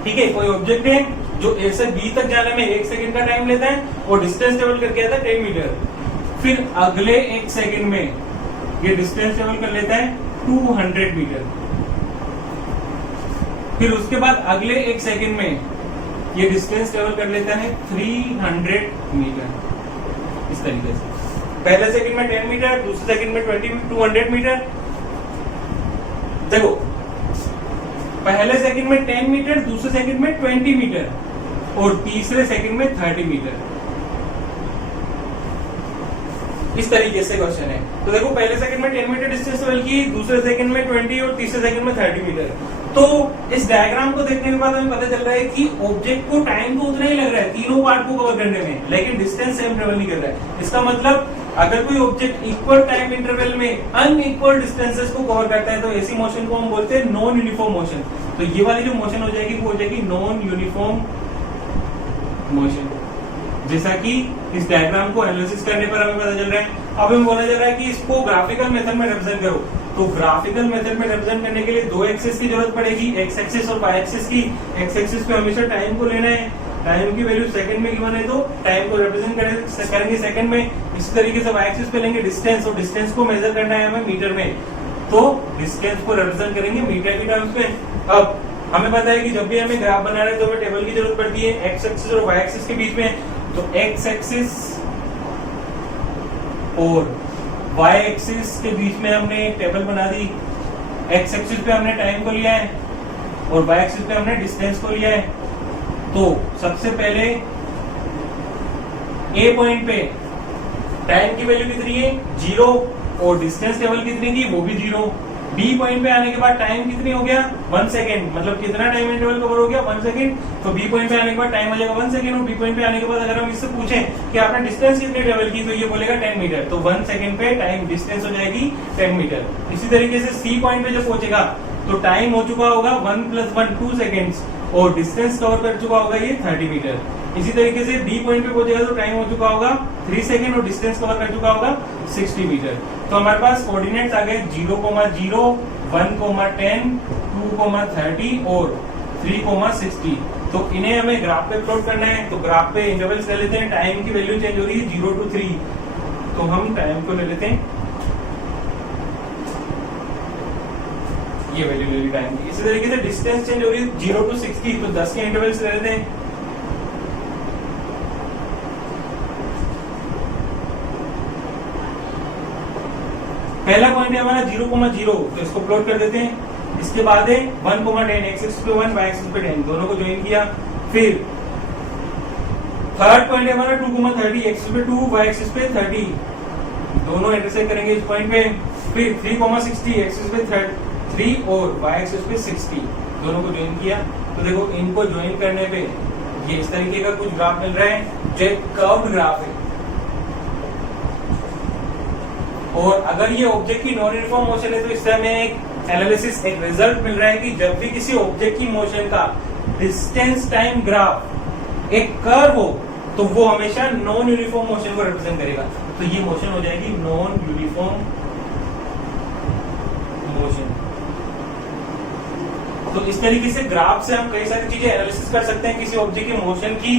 ठीक है, कोई ऑब्जेक्ट है जो ए से बी तक जाने में 1 सेकंड का टाइम लेता है और डिस्टेंस ट्रेवल करके आता है 10 मीटर। फिर अगले 1 सेकंड में ये डिस्टेंस ट्रेवल कर लेता है 200 मीटर। फिर उसके बाद अगले 1 सेकंड में ये डिस्टेंस ट्रेवल कर लेता है 300 मीटर। इस तरीके से पहले सेकंड में 10 मीटर, दूसरे सेकंड में 200 मीटर। देखो पहले सेकंड में 10 मीटर, दूसरे सेकंड में 20 मीटर और तीसरे सेकंड में 30 मीटर। इस तरीके से क्वेश्चन है। तो देखो पहले सेकंड में 10 मीटर डिस्टेंस ट्रेवल की, दूसरे सेकंड में 20 और तीसरे सेकंड में 30 मीटर। तो इस डायग्राम को देखने के बाद हमें पता चल रहा है कि ऑब्जेक्ट को टाइम तो उतना ही लग रहा है तीनों पार्ट को कवर करने में, लेकिन डिस्टेंस सेम ट्रेवल नहीं कर रहा है। इसका मतलब अगर कोई ऑब्जेक्ट इक्वल टाइम इंटरवल में अनइक्वल डिस्टेंसेस को कवर करता है तो ऐसी मोशन को हम बोलते हैं नॉन यूनिफॉर्म मोशन। तो ये वाली जो मोशन हो जाएगी वो हो जाएगी नॉन यूनिफॉर्म मोशन। जैसा कि इस डायग्राम को एनालिसिस करने पर हमें पता चल रहा है। अब हमें बोला जा रहा है कि इसको ग्राफिकल मेथड में रिप्रेजेंट करो। तो ग्राफिकल मेथड में रिप्रेजेंट करने के लिए दो एक्सिस की जरूरत पड़ेगी, एक्स एक्सिस और वाई एक्सिस की। एक्स एक्सिस पे हमेशा टाइम को लेना है, टाइम की वैल्यू सेकंड में गिवन है तो टाइम को रिप्रेजेंट करेंगे सेकंड में। इसी तरीके से वाई एक्सिस पे लेंगे डिस्टेंस, और डिस्टेंस को मेजर करना है हमें मीटर में, तो डिस्टेंस को रिप्रेजेंट करेंगे मीटर की टर्म्स में। अब हमें पता है कि जब भी हमें ग्राफ बना रहे हैं तो हमें टेबल की जरूरत पड़ती है एक्स एक्सिस और वाई एक्सिस के बीच में। तो एक्स एक्सिस और वाई एक्सिस के बीच में हमने एक टेबल बना दी। एक्स एक्सिस पे हमने टाइम को लिया है और वाई एक्सिस पे हमने डिस्टेंस को लिया है। तो सबसे पहले ए पॉइंट पे टाइम की वैल्यू कितनी है 0 और डिस्टेंस टेबल कितनी थी वो भी 0। बी पॉइंट पे आने के बाद टाइम कितनी हो गया 1 सेकेंड, मतलब कितना टाइम इंटरवल कवर हो गया 1 सेकेंड। तो बी पॉइंट पे आने के बाद टाइम हो जाएगा 1 सेकेंड, और बी पॉइंट पे आने के बाद अगर हम इससे पूछें कि आपने डिस्टेंस कितनी ट्रेवल की तो ये बोलेगा 10 मीटर। तो 1 सेकेंड पे टाइम डिस्टेंस हो जाएगी 10 मीटर। इसी तरीके से सी पॉइंट पे जब पहुंचेगा तो टाइम हो चुका होगा 1 + 1 2 सेकेंड्स और डिस्टेंस कवर कर चुका होगा ये 30 मीटर। इसी तरीके से डी पॉइंट पे पहुंचेगा तो टाइम हो चुका होगा 3 सेकेंड और डिस्टेंस कवर कर चुका होगा 60 मीटर। तो हमारे पास कोऑर्डिनेट्स आ गए 0,0 1,10 2,30 और 3,60। तो इन्हें हमें ग्राफ पे प्लॉट करना है। तो ग्राफ पे इंटरवल्स ले लेते हैं, टाइम की वैल्यू चेंज हो रही है 0 to 3, तो हम टाइम को ले लेते हैं ये वैल्यू ले ली टाइम की। इसी तरीके से डिस्टेंस चेंज हो रही है 0 to 60, तो 10 के इंटरवल्स ले लेते हैं। पहला पॉइंट है हमारा 0,0, तो इसको प्लॉट कर देते हैं। इसके बाद है 1,10 एक्स एक्सिस पे 1 वाई एक्सिस पे 10, दोनों को ज्वाइन किया। फिर थर्ड पॉइंट है हमारा 2,30, एक्स पे 2 वाई एक्सिस पे 30, दोनों इंटरसेक्ट करेंगे इस पॉइंट पे। फिर 3,60, एक्सिस पे 3 और वाई एक्सिस पे 60, दोनों को ज्वाइन किया। तो देखो इनको ज्वाइन करने पे ये इस तरीके का कुछ ग्राफ मिल रहा है जो एक कर्व्ड ग्राफ है। और अगर ये ऑब्जेक्ट की नॉन यूनिफॉर्म मोशन है तो इससे हमें एक एनालिसिस, एक रिजल्ट मिल रहा है कि जब भी किसी ऑब्जेक्ट की मोशन का डिस्टेंस टाइम ग्राफ एक कर्व हो तो वो हमेशा नॉन यूनिफॉर्म मोशन को रिप्रेजेंट करेगा। तो ये मोशन हो जाएगी नॉन यूनिफॉर्म मोशन। तो इस तरीके से ग्राफ से हम कई सारी चीजें एनालिसिस कर सकते हैं किसी ऑब्जेक्ट की मोशन की,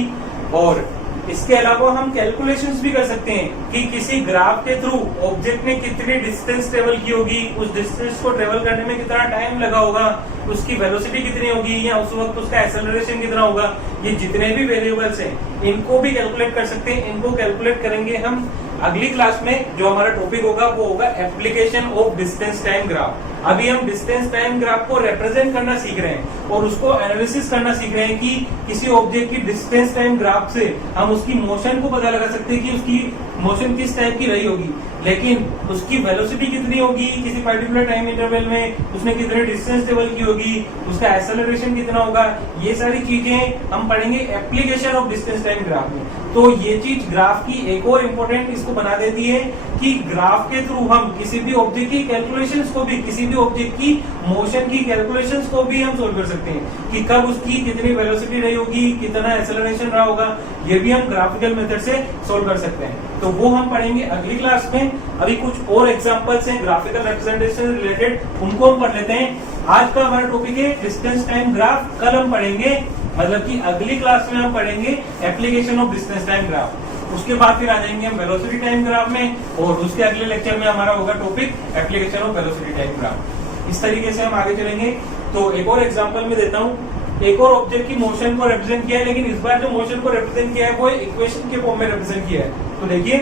और इसके अलावा हम कैलकुलेशंस भी कर सकते हैं कि किसी ग्राफ के थ्रू ऑब्जेक्ट ने कितनी डिस्टेंस ट्रेवल की होगी, उस डिस्टेंस को ट्रेवल करने में कितना टाइम लगा होगा, उसकी वेलोसिटी कितनी होगी या उस वक्त उसका एक्सेलरेशन कितना होगा। ये जितने भी वेरिएबल्स हैं इनको भी कैलकुलेट कर सकते हैं। इनको कैलकुलेट करेंगे हम अगली क्लास में। जो हमारा टॉपिक होगा वो होगा application of distance time graph. अभी हम डिस्टेंस टाइम ग्राफ को रिप्रेजेंट करना सीख रहे हैं और उसको एनालिसिस करना सीख रहे हैं कि किसी ऑब्जेक्ट की डिस्टेंस टाइम ग्राफ से हम उसकी मोशन को पता लगा सकते हैं कि उसकी मोशन किस टाइप की रही होगी, लेकिन उसकी वेलोसिटी कितनी होगी किसी पर्टिकुलर टाइम इंटरवल में, उसने कितने डिस्टेंस ट्रेवल की होगी, उसका एक्सेलरेशन कितना होगा। ये सारी चीजें हम पढ़ेंगे application of distance time graph में। तो ये चीज ग्राफ की एक और इम्पोर्टेंट इसको बना देती है कि ग्राफ के थ्रू हम किसी भी ऑब्जेक्ट की कैलकुलेशंस को भी, किसी भी ऑब्जेक्ट की मोशन की कैलकुलेशंस को भी हम सोल्व कर सकते हैं कि कब उसकी कितनी वेलोसिटी रही होगी, कितना एक्सेलरेशन रहा होगा। ये भी हम ग्राफिकल मेथड से सोल्व कर सकते हैं। तो वो हम पढ़ेंगे अगली क्लास में। अभी कुछ और एग्जांपल्स हैं ग्राफिकल रिप्रेजेंटेशन रिलेटेड, उनको हम पढ़ लेते हैं। आज का हमारा टॉपिक है डिस्टेंस टाइम ग्राफ। कल हम पढ़ेंगे, मतलब कि अगली क्लास में हम पढ़ेंगे application of distance time graph. उसके बाद फिर आ जाएंगे हम वेलोसिटी टाइम ग्राफ में, और उसके अगले लेक्चर में हमारा होगा topic application of velocity time graph. इस तरीके से हम आगे चलेंगे। तो एक और एग्जांपल में देता हूँ। एक और ऑब्जेक्ट की मोशन को रिप्रेजेंट किया है, लेकिन इस बार जो मोशन को रिप्रेजेंट किया है वो इक्वेशन के फॉर्म में रिप्रेजेंट किया है। तो देखिए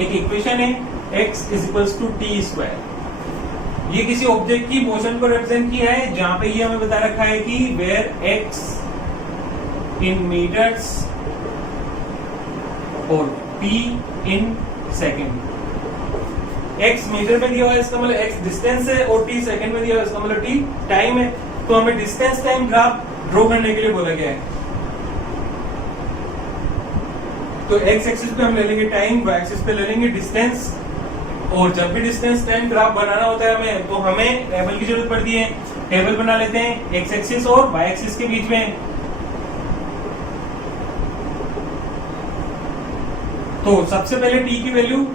एक इक्वेशन है x = t²। ये किसी ऑब्जेक्ट की मोशन को रिप्रेजेंट किया है, जहां पे ये हमें बता रखा है कि वेयर x इन मीटर्स और p in second. x metre में दिया हुआ है, इसका मतलब x डिस्टेंस है, और t सेकंड में दिया हुआ है, इसका मतलब t टाइम है। तो हमें डिस्टेंस टाइम ग्राफ ड्रॉ करने के लिए बोला गया है। तो x एक्सिस पे हम ले लेंगे टाइम, y एक्सिस पे ले लेंगे डिस्टेंस, और जब भी डिस्टेंस टाइम ग्राफ बनाना होता है हमें, तो हमें टेबल की जरूरत पड़ती है। टेबल बना लेते हैं x एक्सिस और y एक्सिस के बीच में। तो सबसे पहले t की वैल्यू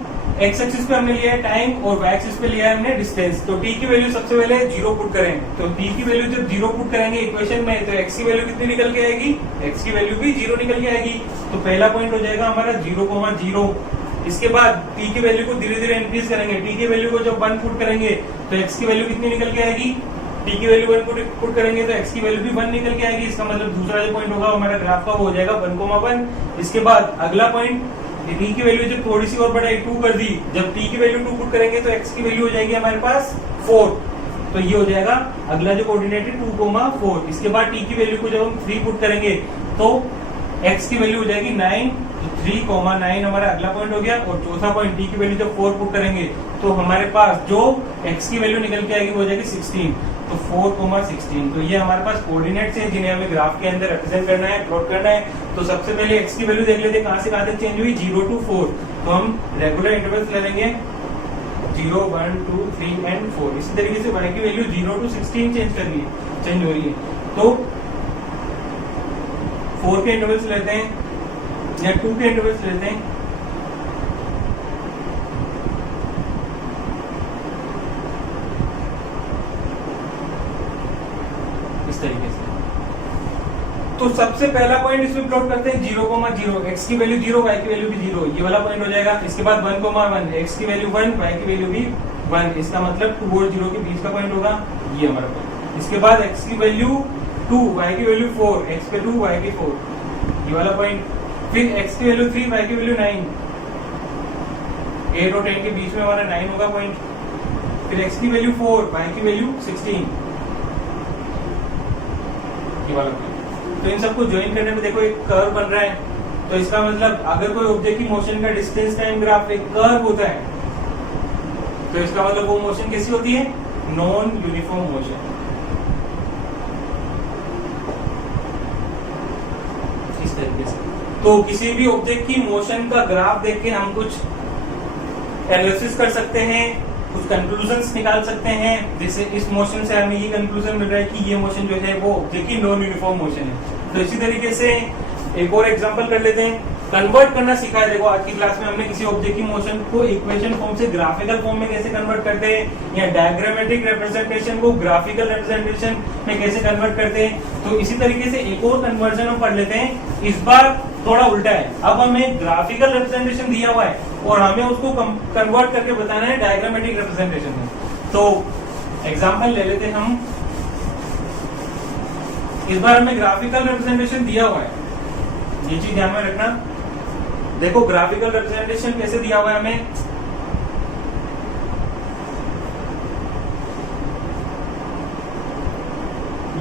x एक्सिस पे हमने लिया है टाइम, और y एक्सिस पे लिया है हमने डिस्टेंस। तो t की वैल्यू सबसे पहले 0 पुट करें। तो t की वैल्यू जब 0 पुट करेंगे इक्वेशन में, तो x की वैल्यू कितनी निकल के आएगी, x की वैल्यू भी 0 निकल के आएगी। तो पहला पॉइंट हो जाएगा हमारा 0,0। इसके बाद t की वैल्यू को धीरे धीरे इंक्रीज करेंगे। t की वैल्यू को जब 1 पुट करेंगे तो x की वैल्यू कितनी निकल के आएगी, t की वैल्यू 1 पुट करेंगे तो x की वैल्यू भी 1 निकल के आएगी। इसका मतलब दूसरा जो पॉइंट होगा हमारा ग्राफ का वो हो जाएगा 1,1। इसके बाद अगला पॉइंट, t की वैल्यू जब थोड़ी सी और बढ़ाई 2 कर दी, जब t की वैल्यू 2 पुट करेंगे तो x की वैल्यू हो जाएगी हमारे पास 4। तो ये हो जाएगा अगला जो कोऑर्डिनेट है 2,4। इसके बाद t की वैल्यू को जब हम 3 पुट करेंगे तो x की वैल्यू हो जाएगी 9। तो 3,9 हमारा अगला पॉइंट हो गया। और चौथा पॉइंट t की वैल्यू जब 4 पुट करेंगे तो हमारे पास जो x की वैल्यू निकल के आएगी वो हो जाएगी 16। तो 4,16। तो ये हमारे पास कोऑर्डिनेट्स हैं जिन्हें हमें ग्राफ के अंदर रिप्रेजेंट करना है, प्लॉट करना है। तो सबसे पहले x की वैल्यू देख लेते हैं कहां से कहां तक चेंज हुई, 0 to 4। तो हम रेगुलर इंटरवल्स ले लेंगे 0, 1, 2, 3 एंड 4। इसी तरीके से y की वैल्यू 0 to 16 चेंज हो रही है। तो 4 के इंटरवल्स लेते हैं या 2 के इंटरवल्स लेते हैं। इस तरीके से तो सबसे पहला पॉइंट इसमें प्लॉट करते हैं 0,0। x की वैल्यू 0, y की वैल्यू भी 0, ये वाला पॉइंट हो जाएगा। इसके बाद 1,1, x की वैल्यू 1, y की वैल्यू भी 1। इसका मतलब 2 और 0 के बीच का पॉइंट होगा ये हमारा पॉइंट। इसके बाद x की वैल्यू 2, y की वैल्यू 4, x पे 2, y की 4, ये वाला पॉइंट। फिर x की वैल्यू 3, y की वैल्यू 9, 8 और 10 के बीच में हमारा 9 होगा पॉइंट। फिर x की वैल्यू 4, y की वैल्यू 16, ये वाला पॉइंट। तो इन सबको ज्वाइन करने में देखो एक कर्व बन रहा है, तो इसका मतलब अगर कोई ऑब्जेक्ट की मोशन का डिस्टेंस टाइम ग्राफ एक कर्व होता है, तो इसका मतलब वो मोशन कैसी होती है, नॉन यूनिफॉर्म मोशन। इस तरीके से तो किसी भी ऑब्जेक्ट की मोशन का ग्राफ देख के हम कुछ एनालिसिस कर सकते हैं, कुछ कंक्लूजन्स निकाल सकते हैं। जैसे इस मोशन से हमें ये कंक्लूजन मिल रहा है कि ये मोशन जो है वो ऑब्जेक्ट की नॉन यूनिफॉर्म मोशन है। तो इसी तरीके से एक और एग्जांपल कर लेते हैं, कन्वर्ट करना सीखा है। देखो आज की क्लास में हमने किसी ऑब्जेक्ट की मोशन को इक्वेशन फॉर्म से ग्राफिकल फॉर्म में कैसे कन्वर्ट करते हैं, या डायग्रामेटिक रिप्रेजेंटेशन को ग्राफिकल रिप्रेजेंटेशन में कैसे कन्वर्ट करते हैं। तो इसी तरीके से एक और कन्वर्जन हम पढ़ लेते हैं। इस बार थोड़ा उल्टा है, अब हमें ग्राफिकल रिप्रेजेंटेशन दिया हुआ है और हमें उसको कन्वर्ट करके बताना है डायग्रामेटिक रिप्रेजेंटेशन में। तो एग्जाम्पल ले लेते हैं हम। इस बार हमें ग्राफिकल रिप्रेजेंटेशन दिया हुआ है, ये चीज ध्यान में रखना। देखो ग्राफिकल रिप्रेजेंटेशन कैसे दिया हुआ है हमें,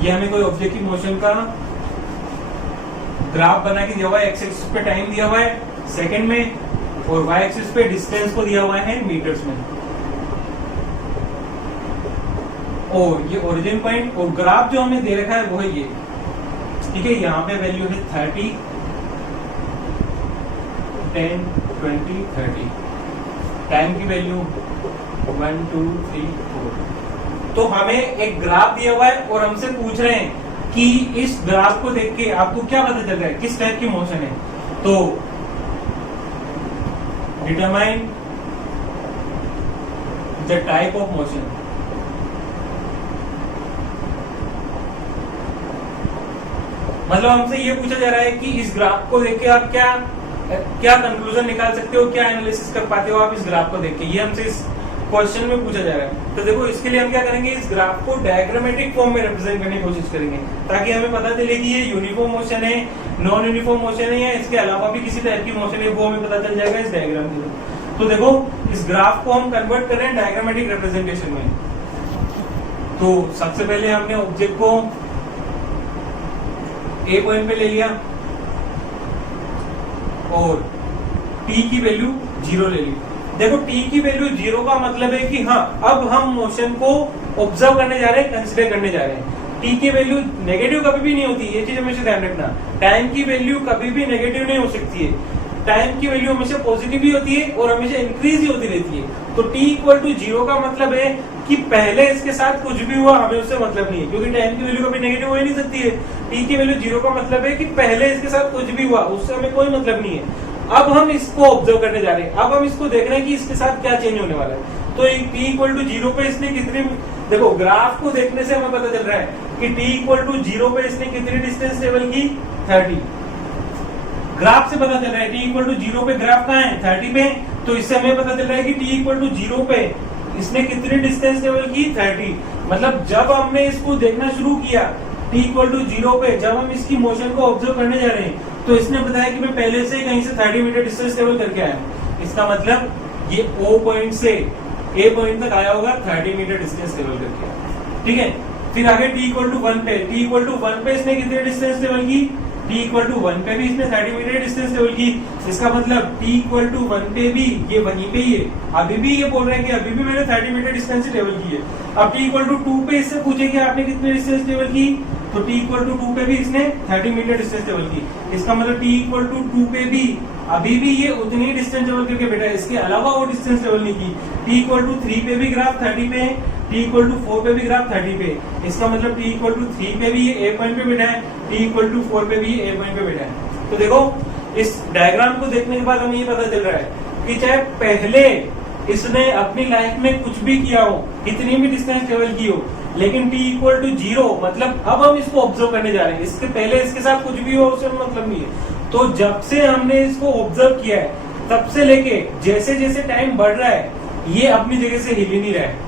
ये हमें कोई ऑब्जेक्ट की मोशन का ग्राफ बना के दिया हुआ है। एक्स एक्सिस पे टाइम दिया हुआ है सेकंड में, और वाई एक्सिस पे डिस्टेंस को दिया हुआ है मीटर्स में। और ये ओरिजिन पॉइंट और ग्राफ जो हमें दे रखा है वो है ये, ठीक है। यहाँ पे वैल्यू है 30, 10, 20, 30। टाइम की वैल्यू 1, 2, 3, 4। तो हमें एक ग्राफ दिया हुआ है और हमसे पूछ रहे हैं कि इस ग्राफ को देख के आपको क्या पता चल रहा है, किस टाइप की मोशन है। तो determine the type of motion. मतलब हमसे ये पूछा जा रहा है कि इस ग्राफ को देख के आप क्या कंक्लूजन निकाल सकते हो, क्या एनालिसिस कर पाते हो आप इस ग्राफ को देख के, ये हमसे इस क्वेश्चन में पूछा जा रहा है। तो देखो इसके लिए हम क्या करेंगे, इस ग्राफ को डायग्रामेटिक फॉर्म में रिप्रेजेंट करने की कोशिश करेंगे, ताकि हमें पता चले कि ये यूनिफॉर्म मोशन है, नॉन यूनिफॉर्म मोशन है, या इसके अलावा भी किसी टाइप की मोशन है, वो हमें पता चल जाएगा इस डायग्राम के। तो देखो इस ग्राफ को हम कन्वर्ट कर रहे हैं डायग्रामेटिक रिप्रेजेंटेशन में। तो सबसे पहले हमने ऑब्जेक्ट को ए पॉइंट पे ले लिया और टी की वैल्यू 0 ले ली। देखो टी की वैल्यू 0 का मतलब है कि हाँ अब हम मोशन को ऑब्जर्व करने जा रहे हैं, कंसिडर करने जा रहे हैं। टी की वैल्यू नेगेटिव कभी भी नहीं होती, ये चीज हमेशा ध्यान रखना। टाइम की वैल्यू कभी भी नेगेटिव नहीं हो सकती है, टाइम की वैल्यू हमेशा पॉजिटिव ही होती है और हमेशा इंक्रीज ही होती रहती है। तो टी इक्वल टू 0 का मतलब है कि पहले इसके साथ कुछ भी हुआ हमें उससे मतलब नहीं है, क्योंकि टाइम की वैल्यू कभी नेगेटिव हो ही नहीं सकती है। टी की वैल्यू 0 का मतलब है कि पहले इसके साथ कुछ भी हुआ उससे हमें कोई मतलब नहीं है। अब हम इसको ऑब्जर्व करने जा रहे हैं, अब हम इसको देख रहे हैं कि इसके साथ क्या चेंज होने वाला है। तो टी इक्वल टू 0 पे इसने कितनी, देखो ग्राफ को देखने से हमें पता चल रहा है कि टी इक्वल टू 0 पे इसने कितनी डिस्टेंस ट्रेवल की, 30। ग्राफ से पता चल रहा है टी इक्वल टू 0 पे ग्राफ कहाँ है, 30 पे। तो इससे हमें पता चल रहा है कि टी इक्वल टू 0 पे इसने कितनी डिस्टेंस ट्रेवल की, 30। मतलब जब हमने इसको देखना शुरू किया टी इक्वल टू 0 पे, जब हम इसकी मोशन को ऑब्जर्व करने जा रहे हैं, तो इसने बताया कि मैं पहले से कहीं से 30 मीटर डिस्टेंस ट्रेवल करके आया हूं। इसका मतलब ये O पॉइंट से A पॉइंट तक आया होगा 30 मीटर डिस्टेंस ट्रेवल करके, ठीक है। फिर आगे t इक्वल टू 1 पे, t इक्वल टू 1 पे इसने कितनी डिस्टेंस ट्रेवल की, t इक्वल टू 1 पे भी इसने 30 मीटर डिस्टेंस ट्रेवल की। इसका मतलब t इक्वल टू 1 पे भी ये वहीं पे ही है, अभी भी ये बोल रहा है कि अभी भी मैंने 30 मीटर डिस्टेंस ट्रेवल की है। अब t इक्वल टू 2 पे इससे पूछे कि आपने कितनी डिस्टेंस ट्रेवल की, तो t इक्वल टू 2 पे भी इसने 30 मीटर डिस्टेंस ट्रेवल की। इसका मतलब t इक्वल टू 2 पे भी अभी भी ये उतनी डिस्टेंस ट्रेवल करके बैठा है, इसके अलावा वो डिस्टेंस ट्रेवल नहीं की। t इक्वल टू 3 पे भी ग्राफ 30 पे है, t इक्वल टू 4 पे भी ग्राफ 30 पे। इसका मतलब t इक्वल टू 3 पे भी ये A पॉइंट पे बैठा है, t इक्वल टू 4 पे भी ये A पॉइंट पे बैठा है। तो देखो इस डायग्राम को देखने के बाद हमें ये पता चल रहा है कि चाहे पहले इसने अपनी लाइफ में कुछ भी किया हो, कितनी भी डिस्टेंस ट्रेवल की हो, लेकिन t इक्वल टू 0 मतलब अब हम इसको ऑब्जर्व करने जा रहे हैं, इसके पहले इसके साथ कुछ भी हो उससे मतलब नहीं है। तो जब से हमने इसको ऑब्जर्व किया है तब से लेके जैसे जैसे टाइम बढ़ रहा है ये अपनी जगह से हिल ही नहीं रहा है।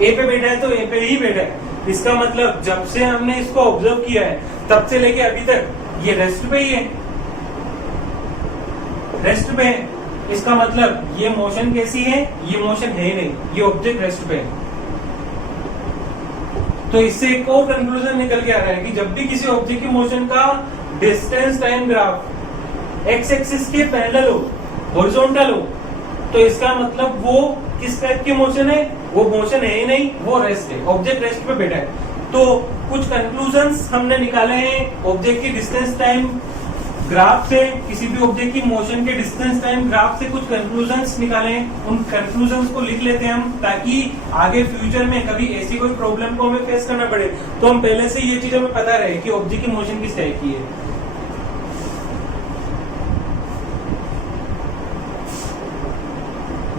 ए पे बैठा है तो ए पे ही बैठा है। इसका मतलब जब से हमने इसको ऑब्जर्व किया है तब से लेके अभी तक ये रेस्ट पे ही है, रेस्ट पे है। इसका मतलब ये मोशन कैसी है, ये मोशन है नहीं, ये ऑब्जेक्ट रेस्ट पे है। तो इससे एक और कंक्लूजन निकल के आ रहा है कि जब भी किसी ऑब्जेक्ट की मोशन का distance time graph x axis के पैरेलल हो, हॉरिजॉन्टल हो, तो इसका मतलब वो किस टाइप की मोशन है, वो मोशन है ही नहीं, वो रेस्ट है, ऑब्जेक्ट रेस्ट पे बैठा है। तो कुछ कंक्लूजन्स हमने निकाले हैं ऑब्जेक्ट की डिस्टेंस टाइम ग्राफ से, किसी भी ऑब्जेक्ट की मोशन के डिस्टेंस टाइम ग्राफ से कुछ कंक्लूजन्स निकाले हैं। उन कंक्लूजन्स को लिख लेते हैं हम, ताकि आगे फ्यूचर में कभी ऐसी कोई प्रॉब्लम को हमें फेस करना पड़े तो हम पहले से ये चीज हमें पता रहे कि ऑब्जेक्ट की मोशन किस टाइप की है।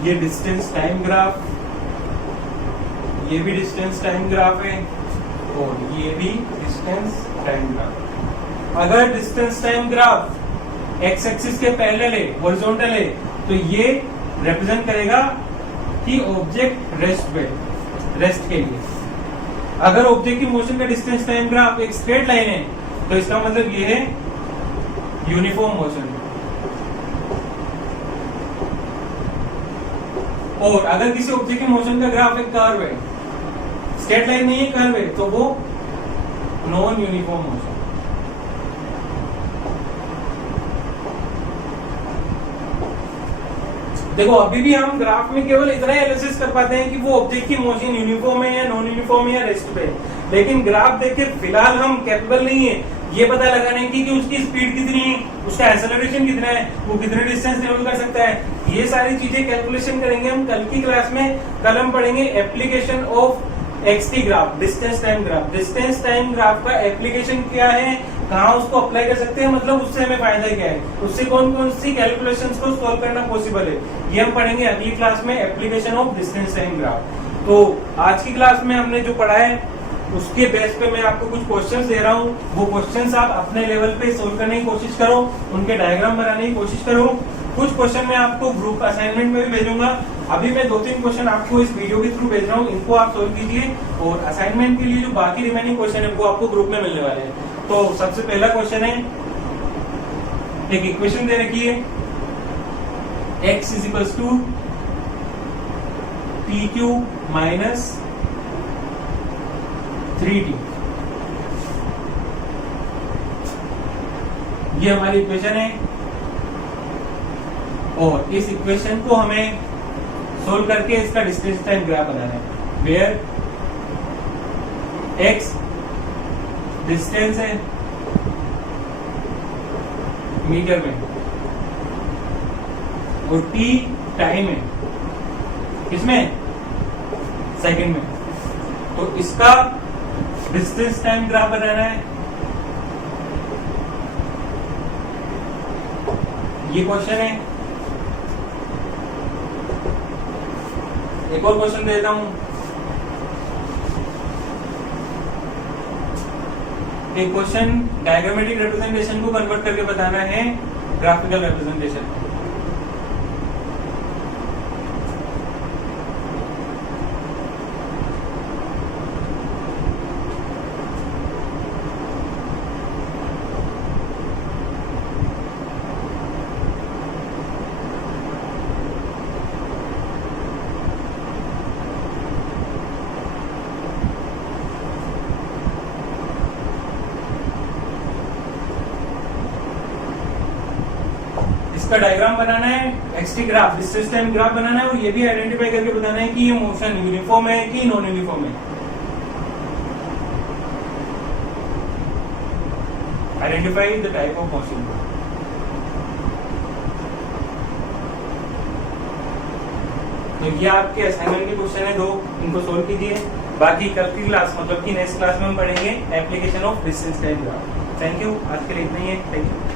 ये डिस्टेंस टाइम ग्राफ, ये भी डिस्टेंस टाइम ग्राफ है और ये भी डिस्टेंस टाइम ग्राफ। अगर distance time graph x axis के पैरेलल है, हॉरिजॉन्टल है, तो ये रिप्रेजेंट करेगा कि ऑब्जेक्ट रेस्ट पे, रेस्ट के लिए। अगर ऑब्जेक्ट की मोशन का डिस्टेंस टाइम ग्राफ एक स्ट्रेट लाइन है तो इसका मतलब ये है यूनिफॉर्म मोशन। और अगर किसी ऑब्जेक्ट की मोशन का ग्राफ एक कर्व है, स्ट्रेट लाइन नहीं है, कर्व है, तो वो नॉन यूनिफॉर्म मोशन। देखो अभी भी हम ग्राफ में केवल इतना ही एनालिसिस कर पाते हैं कि वो ऑब्जेक्ट की मोशन यूनिफॉर्म है या नॉन यूनिफॉर्म है या रेस्ट पे, लेकिन ग्राफ देख के फिलहाल हम कैपेबल नहीं है ये पता लगाने की कि उसकी स्पीड कितनी है, उसका एक्सेलरेशन कितना है, वो कितने डिस्टेंस ट्रेवल कर सकता है। ये सारी चीजें कैलकुलेशन करेंगे हम कल की क्लास में। कल हम पढ़ेंगे application of XT graph, distance time graph. Distance time graph का एप्लीकेशन क्या है, कहाँ उसको अप्लाई कर सकते हैं, मतलब उससे हमें फायदा क्या है, उससे कौन कौन सी कैलकुलेशंस को सॉल्व करना पॉसिबल है, ये हम पढ़ेंगे अगली क्लास में, application of distance time graph. तो आज की क्लास में हमने जो पढ़ा है उसके बेस पे मैं आपको कुछ क्वेश्चंस दे रहा हूँ, वो क्वेश्चंस आप अपने लेवल पे सोल्व करने की कोशिश करो, उनके डायग्राम बनाने की कोशिश करो। कुछ क्वेश्चन मैं आपको ग्रुप असाइनमेंट में भी भेजूंगा। अभी मैं 2-3 क्वेश्चन आपको इस वीडियो के थ्रू भेज रहा हूँ, इनको आप सोल्व कीजिए और असाइनमेंट के लिए जो बाकी रिमेनिंग क्वेश्चन है वो आपको ग्रुप में मिलने वाले हैं। तो सबसे पहला क्वेश्चन है, एक इक्वेशन दे रखी है x is two T cube minus 3t, ये हमारी इक्वेशन है और इस इक्वेशन को हमें सोल्व करके इसका डिस्टेंस टाइम ग्राफ बनाना है, वेयर x डिस्टेंस है मीटर में और t टाइम है किसमें, सेकंड में। तो इसका डिस्टेंस टाइम ग्राफ बनाना है। ये क्वेश्चन है। एक और क्वेश्चन देता हूं, एक क्वेश्चन डायग्रामेटिक रिप्रेजेंटेशन को कन्वर्ट करके बताना है ग्राफिकल रिप्रेजेंटेशन। इसका डायग्राम बनाना है, XT graph distance time graph बनाना है और ये भी आइडेंटिफाई करके बताना है कि ये मोशन यूनिफॉर्म है कि नॉन यूनिफॉर्म है। Identify the type of motion. तो ये आपके असाइनमेंट के क्वेश्चन है 2, इनको सोल्व कीजिए। बाकी कल की क्लास मतलब कि नेक्स्ट क्लास में हम पढ़ेंगे application of distance time graph. Thank you, आज के लिए इतना ही है। Thank you.